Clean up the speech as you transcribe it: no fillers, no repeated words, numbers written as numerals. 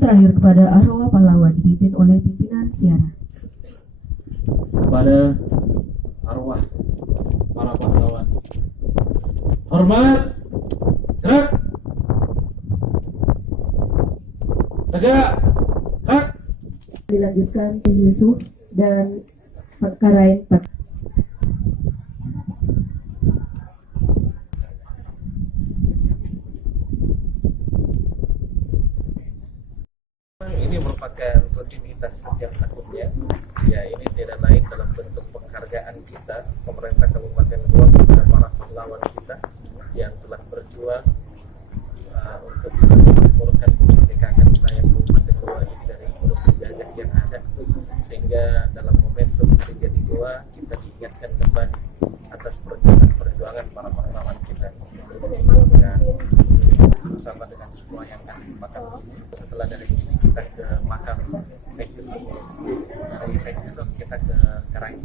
terakhir kepada arwah pahlawan dipimpin oleh pimpinan siara. Kepada arwah para pahlawan. Hormat, gerak, tegak, gerak. Dilanjutkan Syekh Yusuf dan Karain. Ini merupakan rutinitas setiap tahunnya. Ya, ini tidak lain dalam bentuk penghargaan kita, pemerintah Kabupaten Goa, kepada para pahlawan kita yang telah berjuang untuk bisa memakmurkan kemerdekaan wilayah Kabupaten Goa ini dari seluruh penjajah yang ada. Sehingga dalam momentum Hari Jadi Goa kita diingatkan kembali atas perjuangan para pahlawan kita. Dan bersama dengan semua yang ada di makam ini. Setelah dari sini kita ke makam Syekh Yusuf. Dari Syekh Yusuf kita ke Karain.